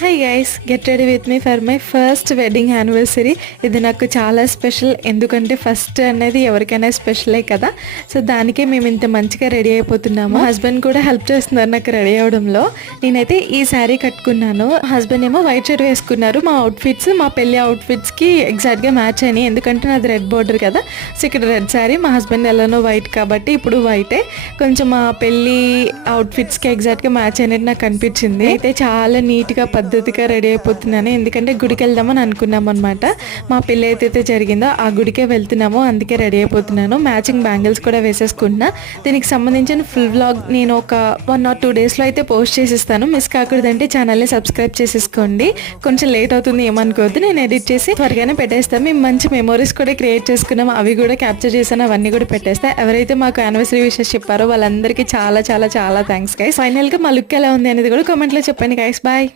Hi guys, get ready with me for my first wedding anniversary. ఇది నాకు చాలా special, ఎందుకంటే ఫస్ట్ అనేది ఎవరికైనా స్పెషలే కదా. సో దానికే మేము ఇంత మంచిగా రెడీ అయిపోతున్నాము. మా హస్బెండ్ కూడా హెల్ప్ చేస్తున్నారు నాకు రెడీ అవడంలో. నేనైతే ఈ శారీ కట్టుకున్నాను, హస్బెండ్ ఏమో వైట్ షర్ట్ వేసుకున్నారు. మా అవుట్ఫిట్స్ మా పెళ్లి అవుట్ఫిట్స్కి ఎగ్జాక్ట్గా మ్యాచ్ అయినాయి, ఎందుకంటే నాది రెడ్ బోర్డర్ కదా. సో ఇక్కడ రెడ్ శారీ, మా హస్బెండ్ ఎలానో వైట్ కాబట్టి ఇప్పుడు వైటే. కొంచెం మా పెళ్లి అవుట్ఫిట్స్కి ఎగ్జాక్ట్గా మ్యాచ్ అయినట్టు నాకు అనిపించింది. అయితే చాలా నీట్గా పద్ధతిగా రెడీ అయిపోతున్నాను, ఎందుకంటే గుడికి వెళ్దామని అనుకున్నాం అనమాట. మా పెళ్ళి అయితే జరిగిందో ఆ గుడికే వెళ్తున్నాము, అందుకే రెడీ అయిపోతున్నాను. మ్యాచింగ్ బ్యాంగిల్స్ కూడా వేసేసుకుంటున్నా. దీనికి సంబంధించిన ఫుల్ వ్లాగ్ నేను ఒక 1 or 2 డేస్లో అయితే పోస్ట్ చేసిస్తాను. మిస్ కాకూడదంటే ఛానల్ని సబ్స్క్రైబ్ చేసేసుకోండి. కొంచెం లేట్ అవుతుంది ఏమనుకోవద్దు, నేను ఎడిట్ చేసి త్వరగానే పెట్టేస్తాను. మేము మంచి మెమోరీస్ కూడా క్రియేట్ చేసుకున్నాం, అవి కూడా క్యాప్చర్ చేశాను, అవన్నీ కూడా పెట్టేస్తాను. ఎవరైతే మాకు యానివర్సరీ విషెస్ చెప్పారో వాళ్ళందరికీ చాలా చాలా చాలా థ్యాంక్స్ గైస్. ఫైనల్గా మా లుక్ ఎలా ఉంది అనేది కూడా కామెంట్లో చెప్పండి గైస్. బాయ్.